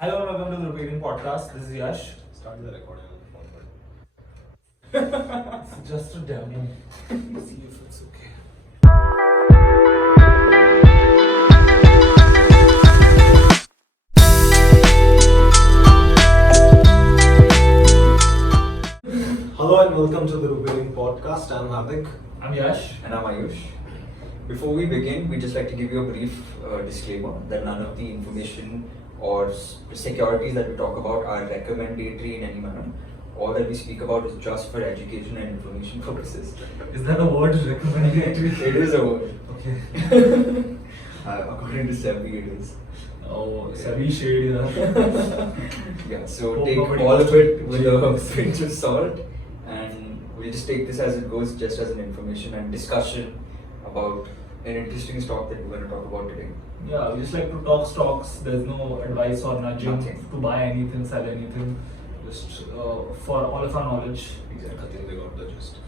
Hello and welcome to the Rupeeting podcast. This is Yash. Start the recording on the phone, but It's just a demo. See if it's okay. hello and welcome to the Rupeeting podcast. I'm Hardik. I'm Yash. And I'm Ayush. Before we begin, we'd just like to give you a brief disclaimer that none of the information or securities that we talk about are recommendatory in any manner. All that we speak about is just for education and information purposes. Is that a word recommendatory? It is a word. Okay. According to SEBI, it is. Oh, Sabi shade here. Yeah, so Oh, take nobody all of wants it to with jail. a pinch of salt, and we'll just take this as it goes, just as an information and discussion about an interesting stock that we're going to talk about today. Yeah, we just like to talk stocks. There's no advice or nudging Nothing. to buy anything, sell anything. Just for all of our knowledge. I think they got the gist.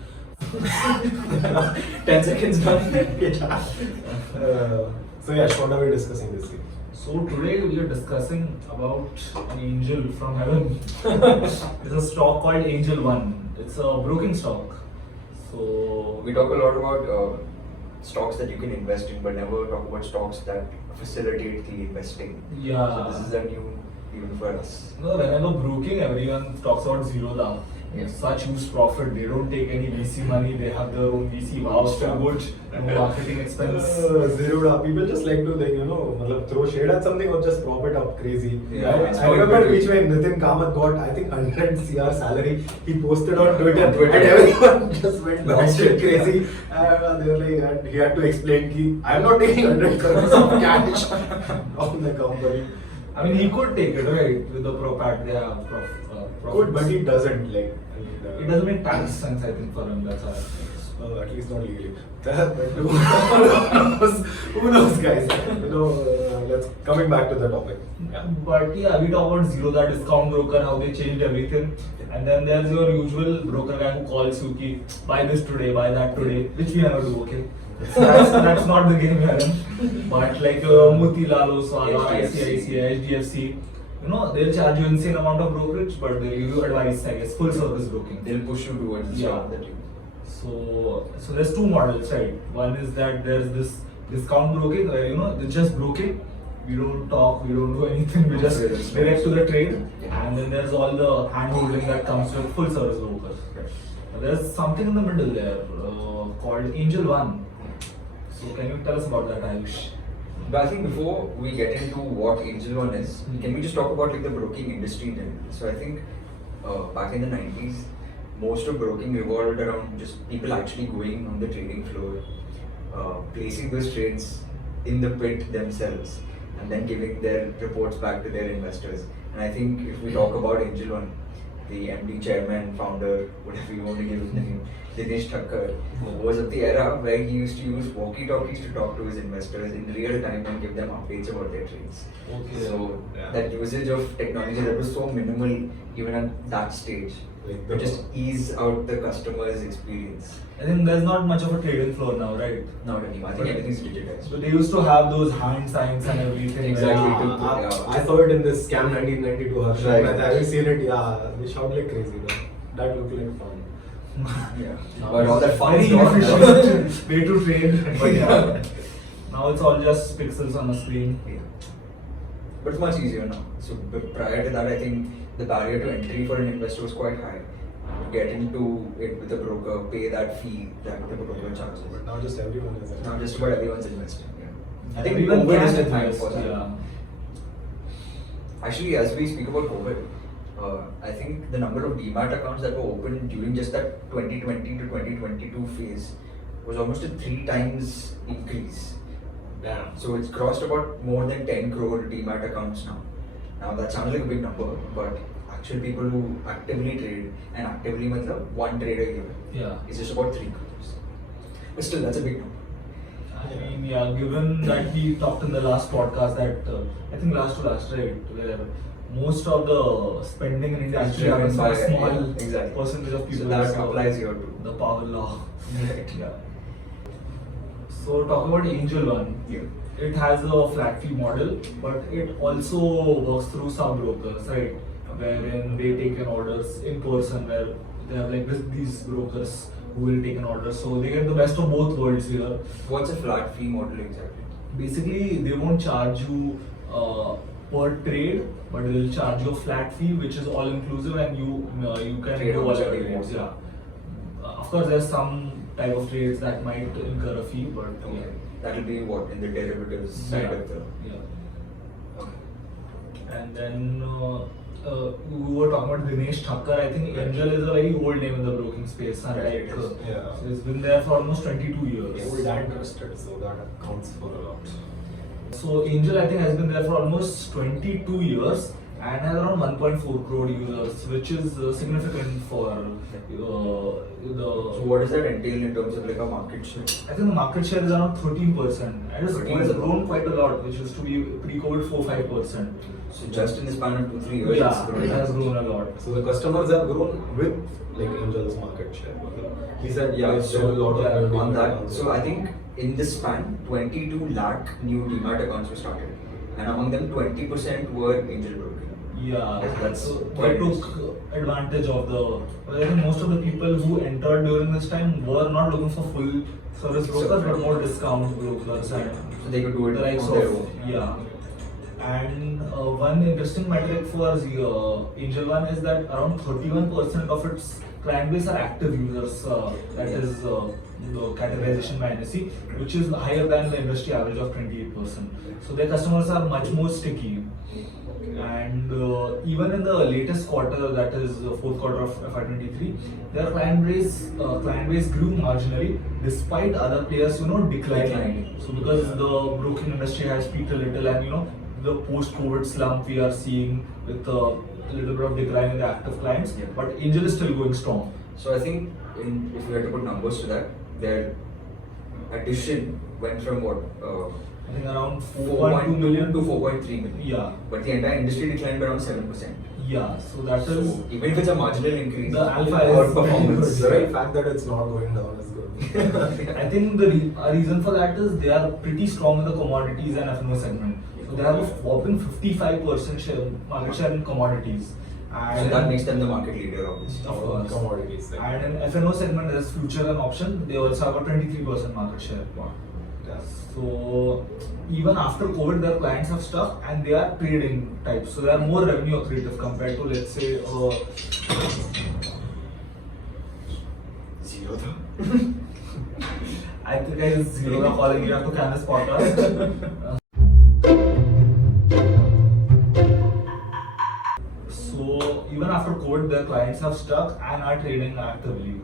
10 seconds done. So Yash, what are we discussing this week? So today we are discussing about an angel from heaven. It's a stock called Angel One. It's a broking stock. So We talk a lot about stocks that you can invest in, but never talk about stocks that facilitate the investing. yeah. So this is a new even for us. No, whenever broking, everyone talks about Zerodha. Yeah. Such huge profit. They don't take any VC money. They have their own VC. Wow, so good. No marketing expense. Zero. People just like to matlab, throw shade at something or just prop it up crazy. Yeah, it's I not remember good. which way Nitin Kamath got, I think 100 CR salary. He posted on Twitter, On Twitter. and everyone just went That's batshit it, crazy. They were like, and he had to explain ki, I'm not taking 100 crores of cash from the company. I mean, he could take it, right? With the ProPat, they have profits. Good, but he doesn't like. It doesn't make tax sense, I think, for him. That's how. At least not legally. But who knows, guys? Let's coming back to the topic. But yeah, we talk about Zerodha discount broker, how they changed everything. And then there's your usual broker guy who calls you, ki, buy this today, buy that today, which we never do, okay? That's not the game we are in. But like Motilal Oswal, ICICI, HDFC, they'll charge you insane amount of brokerage, but they'll give you advice, I guess, full service broking. They'll push you towards the Yeah. stock that you. So there's two models, right? One is that there's this discount broking where it's just broking. We don't talk, we don't do anything, we just Yes. direct to the trade. Yeah. And then there's all the hand holding that comes with full service brokers. Now, there's something in the middle there called Angel One. So can you tell us about that, Ayush? But I think before we get into what Angel One is, can we just talk about like the broking industry in general? So I think back in the 90s, most of broking revolved around just people actually going on the trading floor, placing those trades in the pit themselves, and then giving their reports back to their investors. And I think if we talk about Angel One, the MD, chairman, founder, whatever you want to give him the name, Dinesh Thakkar, was of the era where he used to use walkie-talkies to talk to his investors in real time and give them updates about their trades. Okay. So Yeah. that usage of technology that was so minimal even at that stage, Like to just ease out the customer's experience. I think there's not much of a trading floor now, right? Not anymore. I think everything's digitized. So they used to have those hand signs and everything. Exactly. where- I saw it in this Scam 1992 Harsh. Right. Have you seen it? Yeah, they shot like crazy though. That looked like fun. Yeah. Now But all that fun very is gone now. inefficient way to trade. But yeah, now it's all just pixels on a screen. Yeah. But it's much easier now. So prior to that, I think the barrier to entry for an investor was quite high. To get into it with a broker, pay that fee that the broker charges. But now just everyone is. Now just about everyone's investing. Yeah. I think Everyone COVID can is the time invest, for that. yeah. Actually, as we speak about COVID, I think the number of demat accounts that were opened during just that 2020 to 2022 phase was almost a 3 times increase. Damn. So it's crossed about more than 10 crore demat accounts now. Now that sounds like a big number, but actual people who actively trade, and actively matlab one trade a year, Yeah. is just about 3 crores. But still, that's a big number. I mean, yeah, given that we talked in the last podcast that, I think last to last, right, where most of the spending in India actually happens by a small yeah, exactly. percentage of people. So that applies here too. The power law. Right. Yeah. So talk about Angel One. Yeah. it has a flat fee model, but it also works through sub brokers, right? Wherein they take in orders in person, where they have like these brokers who will take an order, so they get the best of both worlds here. What's a flat fee model exactly? Basically, they won't charge you per trade, but they will charge you a flat fee, which is all inclusive, and you can Trade do on whatever whichever you trades. want. Yeah. Of course, there's some type of trades that might incur a fee, but Okay. yeah. That'll be what in the derivatives side of the. Yeah. Okay. And then we were talking about Dinesh Thakkar. I think Angel is a very old name in the broking space, and Right, like it is. Yeah. so it's been there for almost 22 years. Old and trusted, so that counts for a lot. So Angel, I think, has been there for almost 22 years and has around 1.4 crore users, which is significant for So the. what does that entail in terms of like a market share? I think the market share is around 13%. And it's 13%. grown quite a lot, which used to be pre-COVID 4-5%. So just in the span of 2-3 years, it's Yeah, grown. it has grown a lot. So the customers have grown with like Angel's market share. He said Yeah, there's so still a lot yeah, of on that, accounts. so I think in this span, 22 lakh new Demat accounts were started, and among them 20% were angel broking. Yeah, That's so quite they nice. took advantage of the. Well, I think most of the people who entered during this time were not looking for full service brokers, but more discount brokers and So they could do it the likes on their of own. yeah. And one interesting metric for Angel One is that around 31% of its client base are active users. That is the categorization by NSE, which is higher than the industry average of 28%. So their customers are much more sticky. And even in the latest quarter, that is the fourth quarter of FY23, their client base grew marginally despite other players, declining. Declining. So because the broking industry has peaked a little, and the post-COVID slump we are seeing with a little bit of decline in the active clients, Yeah. but Angel is still going strong. So I think if we had to put numbers to that, their addition went from what? I think around 4.2 million to 4.3 million. Yeah, But the entire industry declined by around 7%. yeah. So that is So even if it's a marginal increase, the alpha our is performance. The very fact that it's not going down is good. I think the reason for that is they are pretty strong in the commodities and F&O segment. So they have a whopping 55% market share in commodities. And So that makes them the market leader, obviously. Of course. Commodities. And in F&O segment, there's future and option. They also have a 23% market share. Yeah. So even after COVID, their clients have stuck and they are trading types. So they are more revenue accretive compared to, let's say, Zero. I think guys, Zero are calling you have to can this podcast. So even after COVID, their clients have stuck and are trading actively.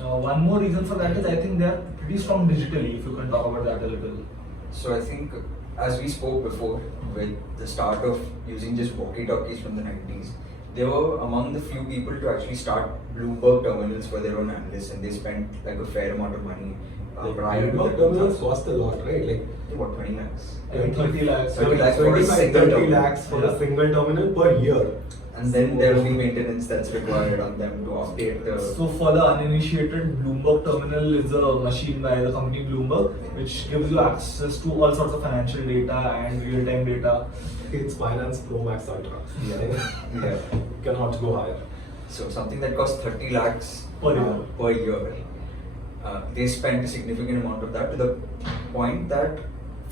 One more reason for that is I think they are pretty strong digitally. If you can talk about that a little. So I think, as we spoke before, with the start of using just walkie-talkies from the 90s, they were among the few people to actually start Bloomberg terminals for their own analysts, and they spent like a fair amount of money prior to Bloomberg that. terminals cost a lot, right? Like What, 20 lakhs? I think 30 lakhs. 30 lakhs for a 25, single 30 terminal. lakhs for Yeah. a single terminal per year. And then there will be maintenance that's required on them to update the. So for the uninitiated, Bloomberg terminal is a machine by the company Bloomberg, which gives you access to all sorts of financial data and real-time data. It's Finance Pro Max Ultra. Yeah. Cannot go higher. So something that costs 30 lakhs Per year. per year, they spent a significant amount of that to the point that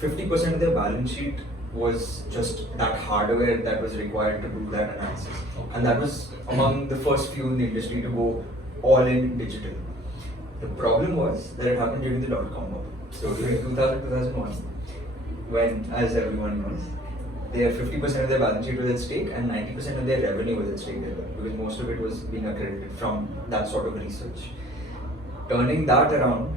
50% of their balance sheet was just that hardware that was required to do that analysis. Okay. And that was among the first few in the industry to go all in digital. The problem was that it happened during the dot-com bubble. So during 2000, 2001, when, as everyone knows, their 50% of their balance sheet was at stake and 90% of their revenue was at stake there, because most of it was being accredited from that sort of research. Turning that around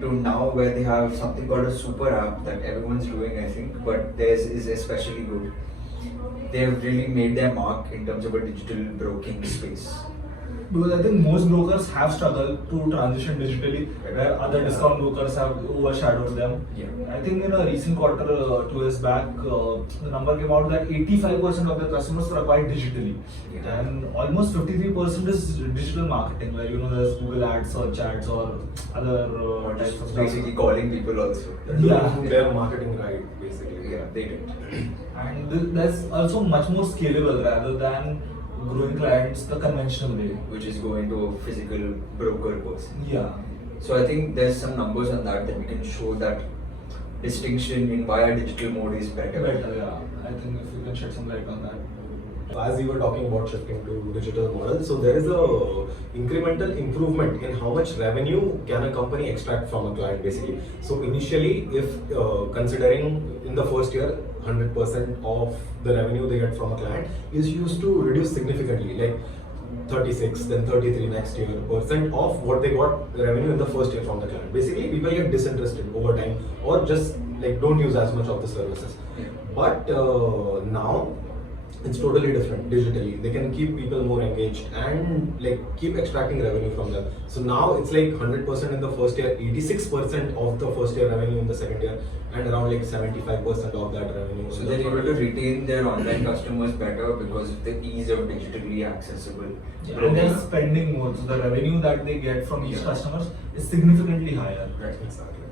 to now where they have something called a super app that everyone's doing, I think, but theirs is especially good. They have really made their mark in terms of a digital broking space. Because I think most brokers have struggled to transition digitally, where other discount brokers have overshadowed them. Yeah. I think in a recent quarter, 2 years back, the number came out that 85% of the customers were acquired digitally, Yeah. and almost 53% is digital marketing, where there's Google ads, search ads, or other Or types just of basically stuff. calling people also. Yeah. Their marketing right, basically. Yeah, they did. And that's also much more scalable rather than growing clients the conventional way. Which is going to a physical broker person. Yeah. So I think there's some numbers on that we can show that distinction in why a digital mode is better. Better, yeah. I think if you can shed some light on that. As you were talking about shifting to digital model, so there is a incremental improvement in how much revenue can a company extract from a client basically. So initially, if considering in the first year, 100% of the revenue they get from a client is used to reduce significantly, like 36, then 33 next year percent of what they got revenue in the first year from the client. Basically, people get disinterested over time or just like don't use as much of the services. Yeah. But now it's totally different digitally. They can keep people more engaged and like keep extracting revenue from them. So now it's like 100% in the first year, 86% of the first year revenue in the second year, and around like 75% of that revenue. So in they're the able third to year. retain their online customers better because of the ease of digitally accessible. Yeah. And they're spending more, so the revenue that they get from each Yeah. customer is significantly higher. Right. Exactly.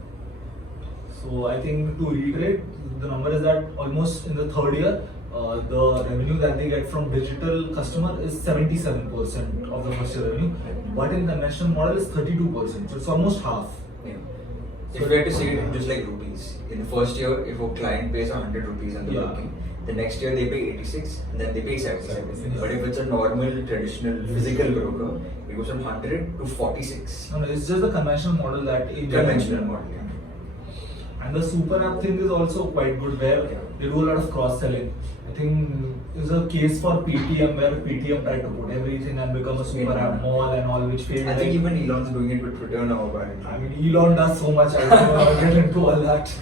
So I think to reiterate, the number is that almost in the third year, the revenue that they get from digital customer is 77% of the first year revenue, but in conventional model is 32%, so it's almost half. Yeah. If we had to say it in just like rupees, in the first year, if a client pays 100 rupees on the Yeah. broking, the next year they pay 86 and then they pay 77. 76. But if it's a normal, traditional, physical broker, it goes from 100 to 46. No, it's just the conventional model that Conventional model. Yeah. And the super app thing is also quite good, where Yeah. they do a lot of cross selling. I think there's a case for PTM where PTM tried to put everything and become a super app mall and all, which failed. I think even Elon's doing it with Twitter now, apparently. I mean, Elon does so much, I don't want to get into all that.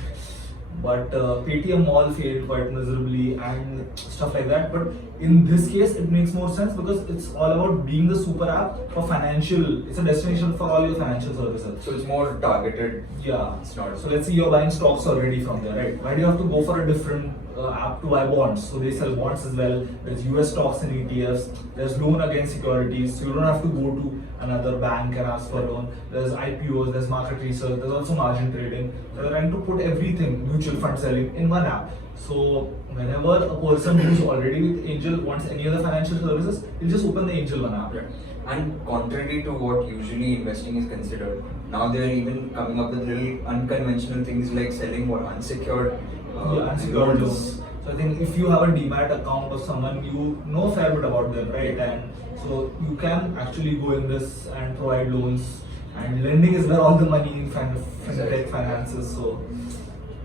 But Paytm Mall failed quite miserably and stuff like that. But in this case, it makes more sense because it's all about being the super app for financial. It's a destination for all your financial services. So it's more targeted. Yeah. It's not. So let's say you're buying stocks already from there, right? Why do you have to go for a different app to buy bonds? So they sell bonds as well. There's US stocks and ETFs. There's loan against securities. So you don't have to go to another bank and ask for a loan. There's IPOs, there's market research, there's also margin trading. So they're trying to put everything, mutual fund selling, in one app. So whenever a person who's already with Angel wants any other financial services, he'll just open the Angel One app. Yeah. And contrary to what usually investing is considered, now they're even coming up with little unconventional things like selling what unsecured Unsecured loans. So I think if you have a demat account of someone, you know a fair bit about them, right? And so you can actually go in this and provide loans. And lending is where all the money in fintech finances. So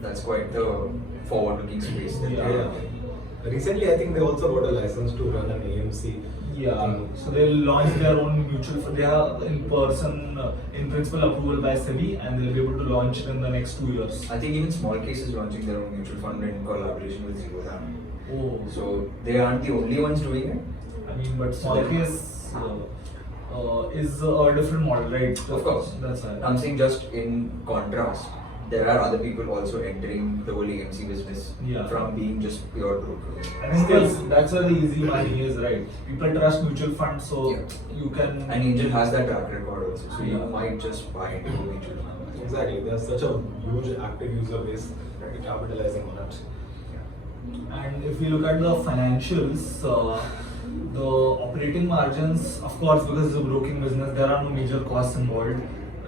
That's quite the forward-looking space. That Yeah. Yeah. Recently, I think they also got a license to run an AMC. yeah, so they'll launch their own mutual fund. They have in person, in principle approval by SEBI, and they'll be able to launch it in the next 2 years. I think even small cases launching their own mutual fund in collaboration with Zero Ram. Oh, So they aren't the only ones doing it. I mean, but small case is a different model, right? Of course. That's why. I'm saying just in contrast, there are other people also entering the whole AMC business Yeah. from being just pure broker. I think that's where the easy money is, right? People trust mutual funds, so Yeah. you can. And Angel has that track record also, so you Yeah. might just buy into a mutual fund. Exactly. There's such a huge active user base that capitalizing on it. And if we look at the financials, the operating margins, of course, because it's a broking business, there are no major costs involved.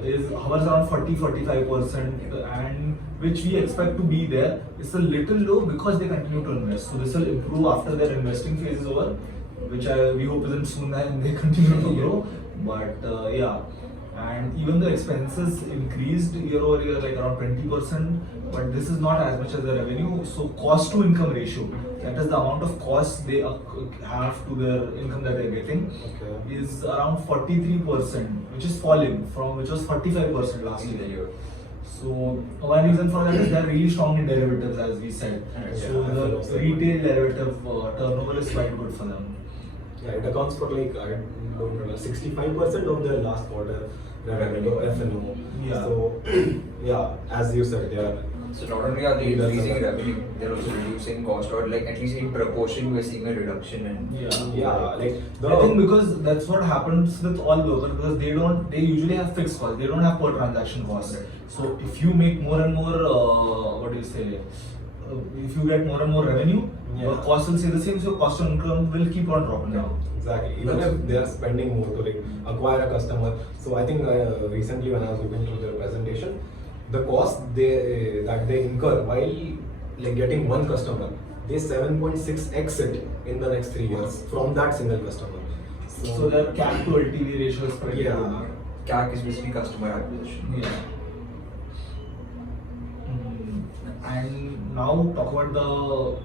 Is hovers around 40-45%, and which we expect to be there. It's a little low because they continue to invest. So this will improve after their investing phase is over, which we hope isn't soon and they continue to grow. But yeah, and even the expenses increased year over year, like around 20%. But this is not as much as the revenue. So cost to income ratio, that is the amount of cost they have to their income that they're getting, Okay. is around 43%, which is falling from which was 45% last In the year. year. So one reason for that is they're really strong in derivatives, as we said. Right. So Yeah, the retail derivative turnover is quite good for them. Yeah, it accounts for like I don't know 65% of their last quarter revenue F&O. Yeah. So yeah, as you said, they are. So not only are they increasing revenue, they're also reducing cost, or like at least in proportion we're seeing a reduction in. Yeah, like I think because that's what happens with all brokers, because they usually have fixed costs, they don't have per transaction costs. Right. So if you make more and more what do you say, if you get more and more revenue, your Yeah. cost will stay the same, so your cost to income will keep on dropping down. Exactly. Even if they are spending more to like acquire a customer. So I think recently when I was looking through their presentation, the cost that they incur while like getting one customer, they 7.6x it in the next 3 years from that single customer. So their CAC to LTV ratio is pretty Yeah. good. CAC is basically customer acquisition. Yeah. And now talk about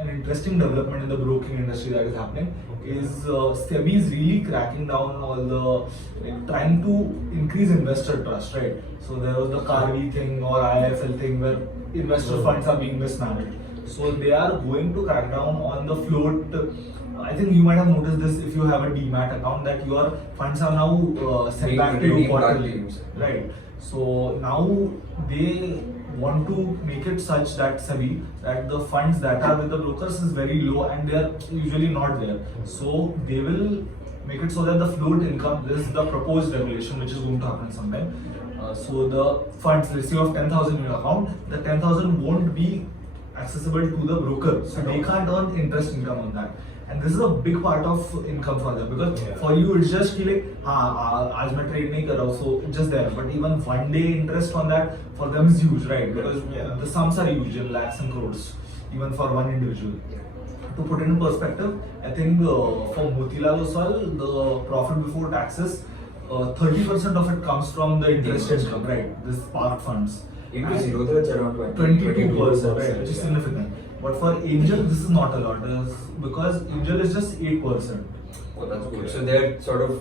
an interesting development in the broking industry that is happening. Okay. Is SEBI is really cracking down on all the trying to increase investor trust, right? So there was the Carvi thing or IIFL thing where investor funds are being mismanaged. So they are going to crack down on the float. I think you might have noticed this if you have a demat account, that your funds are now sent Being back to you redeemed back to quarterly, you, sir. right? So now they want to make it such that SEBI, that the funds that are with the brokers is very low and they are usually not there. So they will make it so that the float income, this is the proposed regulation which is going to happen sometime. So the funds, let's say of 10,000 in your account, the 10,000 won't be accessible to the broker, so they can't earn interest income on that. And this is a big part of income for them, because Yeah. for you it's just कि like आज मैं trade नहीं कर रहा हूँ, so it's just there. But even 1 day interest on that for them is huge, right? Because Yeah. the sums are huge in lakhs and crores, even for one individual. To put it in perspective, I think for Motilal Oswal, the profit before taxes, 30% of it comes from the interest income, right? This park funds. Into And zero, that's around 22%, right? Which is yeah. significant. But for Angel, this is not a lot, because Angel is just 8%. Oh, that's good. Okay. So they're sort of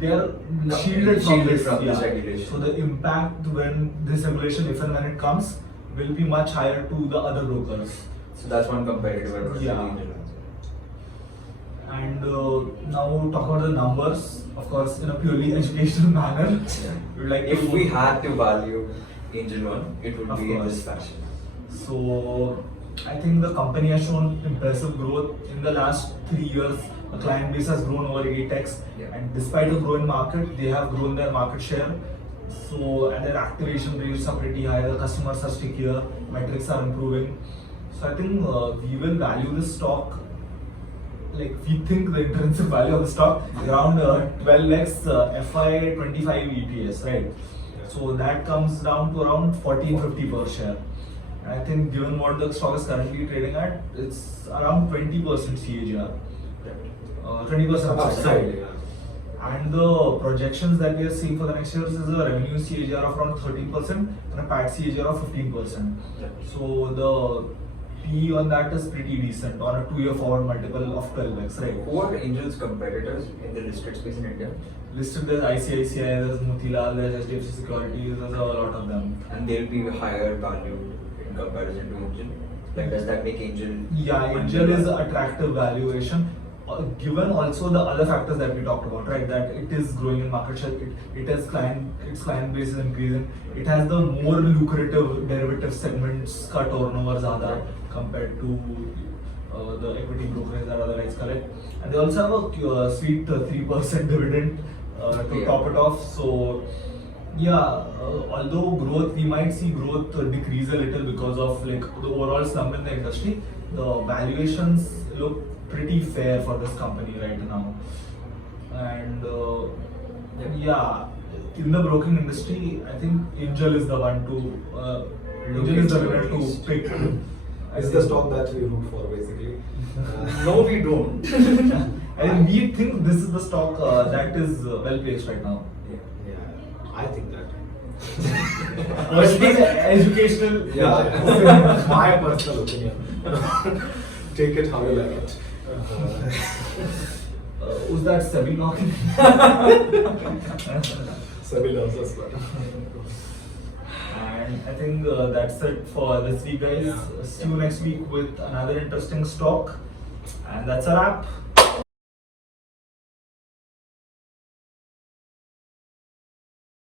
They are shielded from Shielded this, from this yeah. regulation. So the impact when this regulation, if and when it comes, will be much higher to the other brokers. so that's one competitive advantage. Yeah. of Angel also. And now talk about the numbers, of course, in a purely educational manner. Yeah. We'd like If to- we had to value Angel One, it would Of be in course. this fashion. So I think the company has shown impressive growth in the last 3 years. The client base has grown over 8x, Yeah. and despite a growing market, they have grown their market share. So and their activation rates are pretty high. The customers are stickier, metrics are improving. So I think we will value this stock. Like we think the intrinsic value of the stock around 12x FY25 EPS, right? So that comes down to around 1450 per share. And I think given what the stock is currently trading at, it's around 20% CAGR. 20% upside. And the projections that we are seeing for the next years is a revenue CAGR of around 13% and a PAT CAGR of 15%. So the PE on that is pretty decent on a 2-year forward multiple of 12x, right? Who are Angel's competitors in the listed space in India? Listed there's ICICI, there's Motilal, there's HDFC Securities, there's a lot of them. And they'll be higher value in comparison to Angel. Like, does that make Angel? Yeah, Angel is an attractive valuation. Given also the other factors that we talked about, right? That it is growing in market share, its client base is increasing. It has the more lucrative derivative segments ka turnover zyada compared to the equity brokerage that otherwise collect. And they also have a sweet 3% dividend to Yeah. top it off. So yeah, although growth, we might see growth decrease a little because of like the overall slump in the industry, the valuations look pretty fair for this company right now. And yeah, in the broking industry, I think Angel is the one to Angel is the winner to pick. It's the stock that we root for basically. No, we don't. And we think this is the stock that is well placed right now. Yeah, I think that. Personal, educational. Yeah, my personal opinion. Take it how you like it. Who's that SEBI talking? Several loves us, but. And I think that's it for this week, guys. Yeah. See you next week with another interesting stock. And that's a wrap.